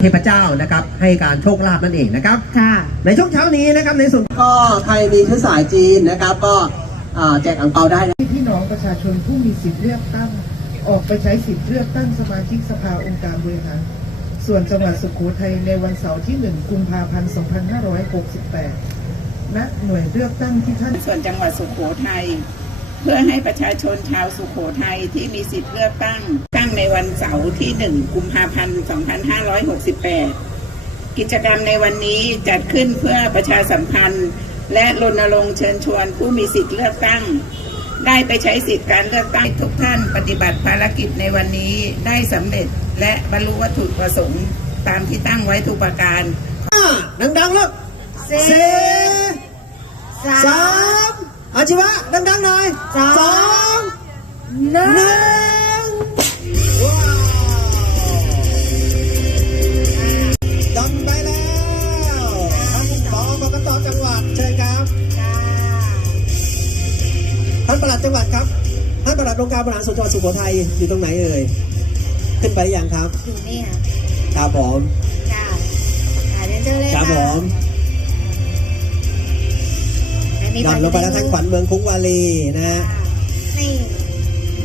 เทพเจ้านะครับให้การโชคลาภนั่นเองนะครับค่ะในช่วงเช้านี้นะครับในส่วนก็ใครมีเชื้อสายจีนนะครับ ก็อ่าแจกอังเปาได้นะพี่น้องประชาชนผู้มีสิทธิ์เลือกตั้ง ออกไปใช้สิทธิ์เลือกตั้งสมาชิกสภาองค์การบริหารส่วนจังหวัดสุโขทัยในวันเสาร์ที่ 1 กุมภาพันธ์ 2568ณหน่วยเลือกตั้งที่ท่านส่วนจังหวัดสุโขทัย เพื่อให้ประชาชนชาวสุโขทัยที่มีสิทธิ์เลือกตั้ง ตั้งในวันเสาร์ที่ 1 กุมภาพันธ์ 2568 กิจกรรมในวันนี้จัดขึ้นเพื่อประชาสัมพันธ์ และรณรงค์เชิญชวนผู้มีสิทธิ์เลือกตั้ง ได้ไปใช้สิทธิการเลือกตั้งทุกท่านปฏิบัติภารกิจในวันนี้ได้สำเร็จและบรรลุวัตถุประสงค์ตามที่ตั้งไว้ทุกประการดังๆลูกสี่สี่สาสามมอา ชีวะดังๆหน่อยสองสองหนึ่งหนึ่งว้าวดันไปแล้วท่านผอกกตจังหวัดเชิญครับท่านปลัดจังหวัดครับท่านปลัดองค์การบริหารส่วนจังหวัดสุโขทัยอยู่ตรงไหนเอ่ยขึ้นไปหรือยังครับถึงนี่ค่ะครับผมค่ะค่ะเรียนเชิญเลยครับค่ะผม หย่อนลงไปแล้วท่านขวัญเมืองคุ้งวาลีนะฮะนี่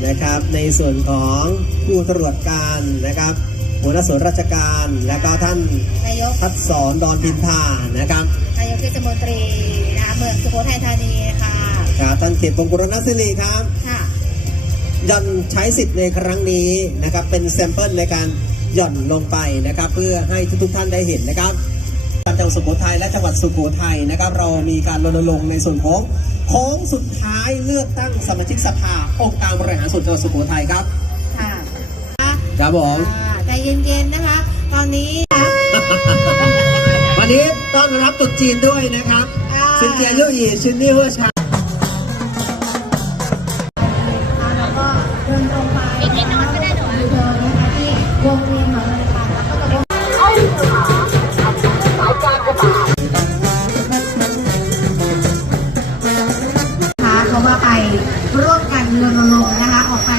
นะครับ ในส่วนของผู้ตรวจการนะครับหัวหน้าส่วนราชการแล้วก็ท่านนายกทัศสอนดอนพินทานะครับนายกเทศมนตรีนะคะเมืองสุโขทัยธานีค่ะครับท่านเขตบงกุรณศิริครับค่ะหย่อนใช้สิทธิ์ในครั้งนี้นะครับเป็นแซมเปิลในการหย่อนลงไปนะครับ เพื่อให้ทุกๆท่านได้เห็นนะครับ จังหวัดสุโขทัยและจังหวัดสุโขทัยนะครับ เรามีการรณรงค์ในส่วนของโค้งสุดท้ายเลือกตั้งสมาชิกสภาองค์การบริหารส่วนจังหวัดสุโขทัยครับค่ะครับผมอ่าใจเย็นๆนะคะ ตอนนี้ วันนี้ต้อนรับตรุ๊จีนด้วยนะครับอ่าซินเจียยุ่ยชินนี่เวอร์ชาแล้วก็เดินตรงไปนิดๆนอนไม่ได้หรอเดินนะคะที่วงเวียน ไปร่วมกันรณรงค์นะคะออกไป